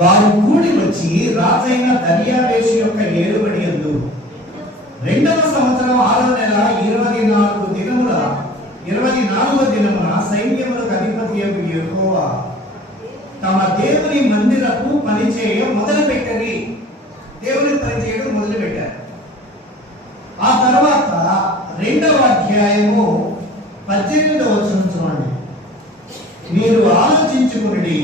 వారు కూడి వచ్చి రాజైన దర్యావేషు యొక్క ఏలుబడి యందు 2వ సంవత్సరం 6వ నెల 24వ దినమున సైన్యములకు అధిపతి యెహోవా తమ దేవుని మందిరపు పనిచేయ మొదలుపెట్టని. దేవుని పనిచేయడం మొదలుపెట్టారు. ఆ తర్వాత 2వ అధ్యాయము 18వ వచనం చూడండి. మీరు ఆలోచించుకుని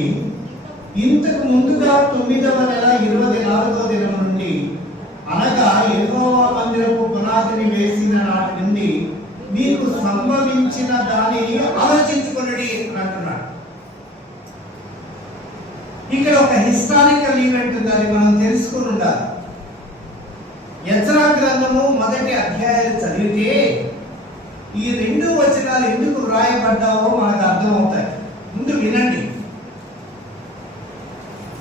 ఇంతకు ముందుగా 9వ నెల 24వ దినం నుండి, అనగా యెహోవా మందిరపు పునాదిని వేసిన నాటి నుండి మీకు సంభవించిన దానిని ఆలోచించుకుని అంటున్నాడు. ఇక్కడ ఒక హిస్టారికల్ ఈవెంట్ ఉంది, అది మనం తెలుసుకుని ఉండాలి. ఎజ్రా గ్రంథము 1వ అధ్యాయాలు చదివితే ఈ 2 వచనాలు ఎందుకు వ్రాయబడ్డావో మనకు అర్థమవుతాయి. ముందు వినండి.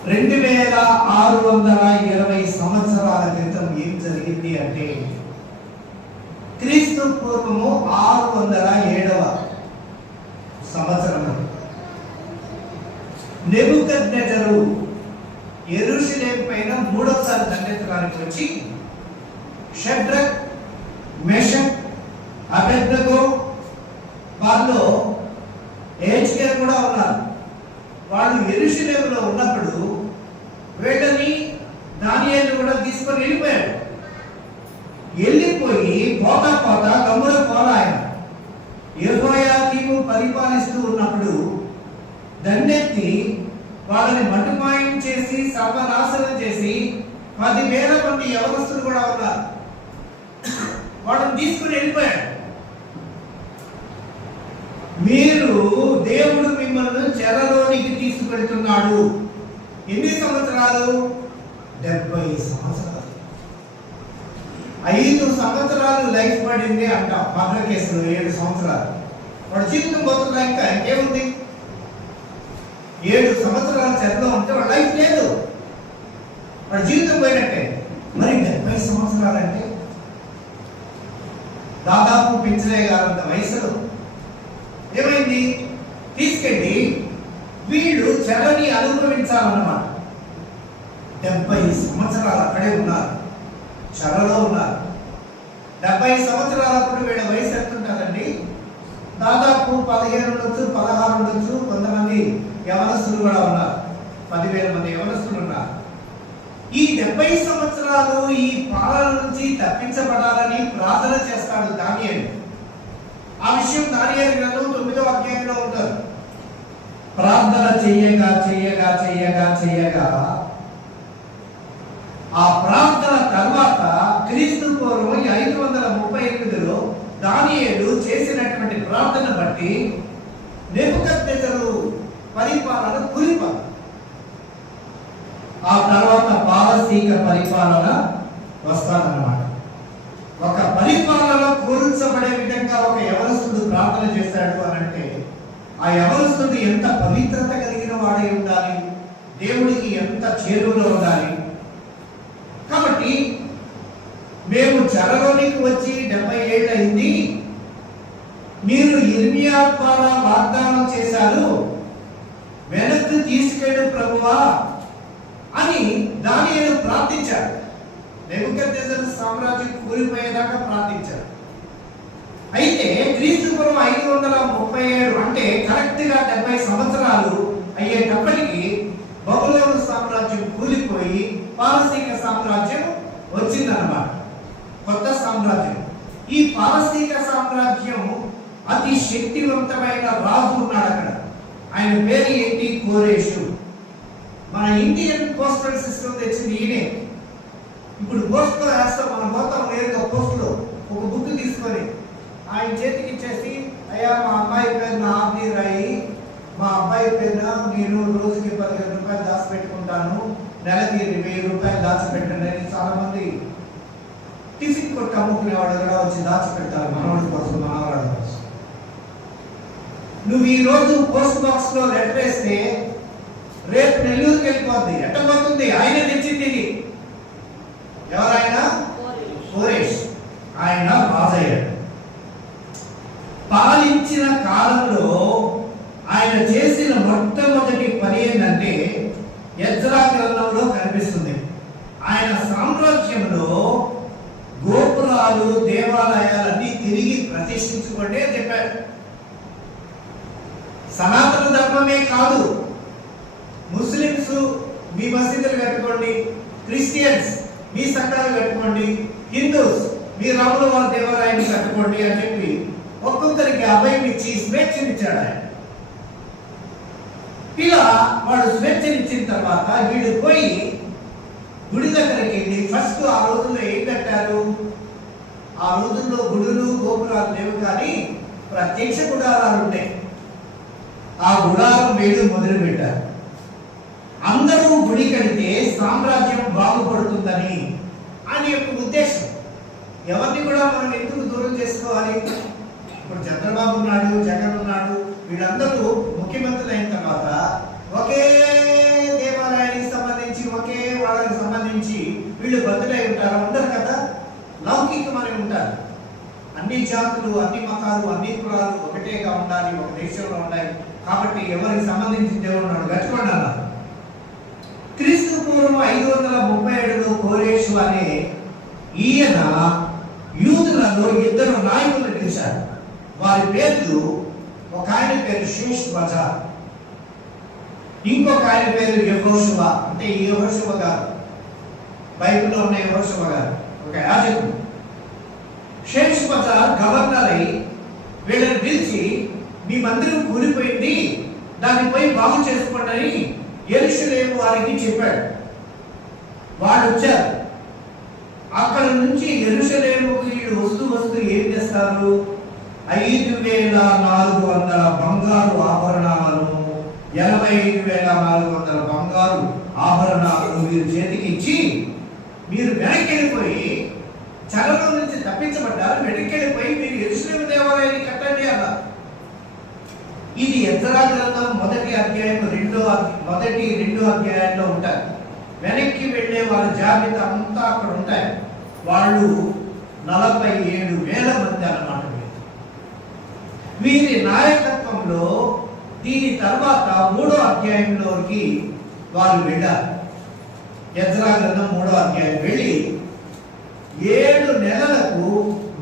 2620 సంవత్సరాల క్రితం ఏం జరిగింది అంటే, క్రీస్తు పూర్వము 607వ సంవత్సరం నెబుకద్నెజరు యెరూషలేము పైన 3వసారి దండెత్తడానికి వచ్చి షడ్రక్, మెషక్, అబెద్నెగో, వాళ్ళు హెజ్కేల్ కూడా ఉన్నారు. వాళ్ళు యెరూషలేములో ఉన్నప్పుడు వీళ్ళని దానియేలు కూడా తీసుకొని వెళ్ళిపోయాడు. వెళ్ళిపోయి పోతా గమ్మున పోలా ఆయన యెహోయాకీము పరిపాలిస్తూ ఉన్నప్పుడు దండెత్తి వాళ్ళని మటుమాయం చేసి సర్వనాశనం చేసి 10,000 మంది యవనస్తులు కూడా ఉన్నారు. వాళ్ళని తీసుకుని వెళ్ళిపోయాడు. మీరు దేవుడు మిమ్మల్ని చెరలోనికి తీసుకెళ్తున్నాడు. ఎన్ని సంవత్సరాలు? 70 సంవత్సరాలు. 5 సంవత్సరాలు లైఫ్ పడింది అంట. మరణ కేసులో 7 సంవత్సరాలు. వాడు జీవితం పోతున్నా ఇంకా ఇంకేముంది? 7 సంవత్సరాల చెరలో ఉంటే వాడు లైఫ్ లేదు, వాడు జీవితం పోయినట్టే. మరి 70 సంవత్సరాలంటే దాదాపు పెంచలే గారంత వయసులో ఏమైంది? తీసుకెళ్ళి వీళ్ళు చెరని అనుభవించాలన్నమాట. 70 సంవత్సరాలు అక్కడే ఉన్నారు, చెరలో ఉన్నారు. 70 సంవత్సరాలప్పుడు వీళ్ళ వయసు ఎంత ఉంటుందండి? దాదాపు 15 ఉండొచ్చు, 16 ఉండొచ్చు. కొంతమంది యవనస్తులు కూడా ఉన్నారు, 10,000 మంది యవనస్తులు ఉన్నారు. ఈ 70 సంవత్సరాలు ఈ పాలన నుంచి తప్పించబడాలని ప్రార్థన చేస్తాడు దానియేలు. ఆ విషయం దానియేలు గ్రంథం 9వ అధ్యాయంలో ఉంటారు. ప్రార్థన చెయ్యగా ఆ ప్రార్థన తర్వాత క్రీస్తు పూర్వం 538లో దానియేలు చేసినటువంటి ప్రార్థన బట్టి నెబుకద్నెజరు పరిపాలన కూలిపోయింది. ఆ తర్వాత పారసీక పరిపాలన వస్తాదన్నమాట. ఒక పరిపాలన కూల్చబడే విధంగా ఒక యవనస్తుడు ప్రార్థన చేశాడు అని అంటే ఆ యవనస్తుడు ఎంత పవిత్రత కలిగిన వాడై ఉండాలి, దేవుడికి ఎంత చేరువలో ఉండాలి. కాబట్టి మేము చెరలోనికి వచ్చి 70 ఏళ్ళు అయింది, మీరు ఇర్మియా ద్వారా వాగ్దానం చేశారు, వెనక్కి తీసుకెళ్ళు ప్రభువా అని దానియేలు ప్రార్థించాడు. నెబుకద్నెజరు సామ్రాజ్యం కూలిపోయేదాకా ప్రార్థించాడు. అయితే క్రీస్తు పూర్వం 537 అంటే కరెక్ట్ గా 70 సంవత్సరాలు అయ్యేటప్పటికి బబులోను సామ్రాజ్యం కూలిపోయి పారసీక సామ్రాజ్యం వచ్చిందన్నమాట, కొత్త సామ్రాజ్యం. ఈ పారసీక సామ్రాజ్యం అతి శక్తివంతమైన రాజు ఉన్నాడు అక్కడ. ఆయన పేరు ఏంటి? కోరేషు. మన ఇండియన్ పోస్టల్ సిస్టమ్ తెచ్చింది ఈయనే. ఇప్పుడు పోస్ట్ లో వేస్తాం, మనం పోతాం నేరుగా పోస్ట్ లో ఒక బుక్ తీసుకొని ఆయన చేతికి ఇచ్చేసి, అయ్యా మా అబ్బాయి పేరు నా ఆర్డీ రాయి, మా అబ్బాయి పేరు నేను రోజుకి 15 రూపాయలు దాచిపెట్టుకుంటాను, నెలకి 1000 రూపాయలు దాచిపెట్టండి అని చాలా మంది టిఫిన్ కొట్టి అమ్ముకునేవాడు కూడా వచ్చి దాచిపెడతారు మనవాడి కోసం, మనవాడి కోసం. నువ్వు ఈ రోజు పోస్ట్ బాక్స్ లో లెటర్ వేస్తే రేపు నెల్లూరుకి వెళ్ళిపోద్ది. ఎట్ట పోతుంది? ఆయన తెచ్చింది. ఎవరైనా? కోరేష్. ఆయన రాజయ్యాడు. పాలించిన కాలంలో ఆయన చేసిన మొట్టమొదటి పని ఏంటంటే ఎజ్రా గ్రంథంలో కనిపిస్తుంది. ఆయన సామ్రాజ్యంలో గోపురాలు, దేవాలయాలన్నీ తిరిగి ప్రతిష్ఠించుకోండి అని చెప్పారు. సనాతన ధర్మమే కాదు, ముస్లిమ్స్ మీ మసీదులు కట్టుకోండి, క్రిస్టియన్స్ మీ సంఘాలు కట్టుకోండి, హిందూస్ మీ రాముల వారి దేవాలయాన్ని కట్టుకోండి అని చెప్పి ఒక్కొక్కరికి అభయం ఇచ్చి స్వేచ్ఛనిచ్చాడు ఆయన. ఇలా వాడు స్వేచ్ఛనిచ్చిన తర్వాత వీడు పోయి గుడి దగ్గరికి వెళ్ళి ఫస్ట్ ఆ రోజుల్లో ఏం కట్టారు? ఆ రోజుల్లో గుడులు, గోపురాలు లేవు, కానీ ప్రత్యక్ష గుడారాలు ఉంటాయి. ఆ గుడారం వేయడం మొదలు పెట్టారు. అందరూ గుడి కడితే సామ్రాజ్యం బాగుపడుతుందని అని యొక్క ఉద్దేశం. ఎవరిని కూడా మనం ఎందుకు దూరం చేసుకోవాలి? ఇప్పుడు చంద్రబాబు ఉన్నాడు, జగన్ ఉన్నాడు, వీళ్ళందరూ ముఖ్యమంత్రులు అయిన తర్వాత ఒకే దేవాలయానికి సంబంధించి, ఒకే వాళ్ళకి సంబంధించి వీళ్ళు బదులై ఉంటారు, ఉండరు కదా. లౌకికమని ఉంటారు. అన్ని జాతులు, అన్ని మతాలు, అన్ని కులాలు ఒకటేగా ఉండాలి, ఒక దేశంలో ఉండాలి. కాబట్టి ఎవరికి సంబంధించిన దేవుడు ఉన్నాడు గట్టుకోండి అన్నారు. క్రీస్తు పూర్వం 537లో కోరేషు అనే ఈయన యూదులలో 2 నాయకులు గెలిచారు. వారి పేర్లు, ఒక ఆయన పేరు శేష్ బజార్, ఇంకొక ఆయన పేరు యెహోషువ. అంటే ఈ యెహోషువ గారు బైబిల్లో ఉన్న యెహోషువ గారు ఒక యాజకుడు. శేష్ బజార్ గవర్నర్ అయి వీళ్ళని పిలిచి, మీ మందిరం కూలిపోయింది, దాన్ని పోయి బాగు చేసుకోండి అని యెరూషలేము వారికి చెప్పాడు. వాళ్ళు వచ్చారు. అక్కడ నుంచి యెరూషలేముకి వీళ్ళు వస్తూ ఏం చేస్తారు? 5,400 బంగారు ఆభరణాలను, 85,400 బంగారు ఆభరణాలను వీరు చేతికి ఇచ్చి, మీరు వెనక్కి వెళ్ళిపోయి, చెరలో నుంచి తప్పించబడ్డారు, వెనక్కి వెళ్ళిపోయి మీరు యెరూషలేము దేవాలయాన్ని కట్టండి అన్నారు. ఇది ఎజ్రా గ్రంథం మొదటి రెండు అధ్యాయాల్లో ఉంటాయి. వెనక్కి వెళ్ళే వాళ్ళ జాబితా అంతా అక్కడ ఉంటాయి. వాళ్ళు 47,000 మంది అన్నమాట. వీరి నాయకత్వంలో దీని తర్వాత 3వ అధ్యాయంలోకి వారు వెళ్ళారు. ఎజ్రా గ్రంథం 3వ అధ్యాయం వెళ్ళి 7 నెలలకు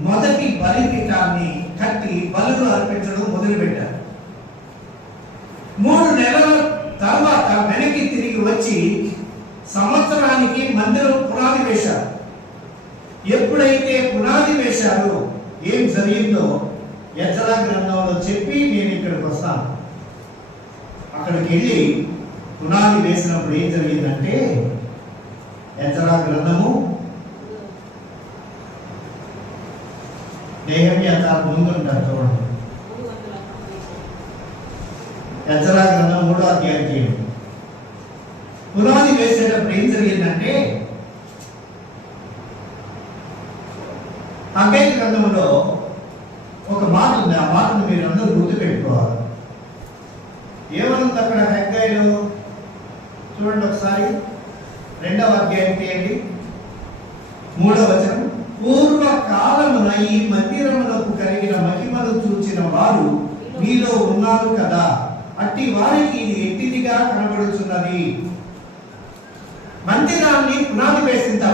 మొదటి బలిపీఠాన్ని కట్టి బలులు అర్పించడం మొదలుపెట్టారు. 3 నెలల తర్వాత వెనక్కి తిరిగి వచ్చి సంవత్సరానికి మందిరం పునాది వేశారు. ఎప్పుడైతే పునాది వేశారో ఏం జరిగిందో ఎజ్రా గ్రంథంలో చెప్పి నేను ఇక్కడికి వస్తాను. అక్కడికి వెళ్ళి పునాది వేసినప్పుడు ఏం జరిగిందంటే, ఎజ్రా గ్రంథము నెహెమ్యా ముందు ఉంటారు చూడండి. ఎజ్రా గ్రంథం 3వ అధ్యాయం పునాది వేసేటప్పుడు ఏం జరిగిందంటే, హగ్గై గ్రంథంలో ఒక మాట ఉంది. ఆ మాటను మీరు అందరూ గుర్తుపెట్టుకోవాలి. ఏమనుంది అక్కడ హగ్గైలో? చూడండి ఒకసారి. 2వ అధ్యాయం తీయండి, 3వ వచనం. పూర్వకాలమున ఈ మందిరమునకు కలిగిన మహిమను చూచిన వారు మీలో ఉన్నారు కదా, అట్టి వారికి ఇది ఎట్టిదిగా కనబడుతున్నది. మందిరాన్ని పునాది వేసిన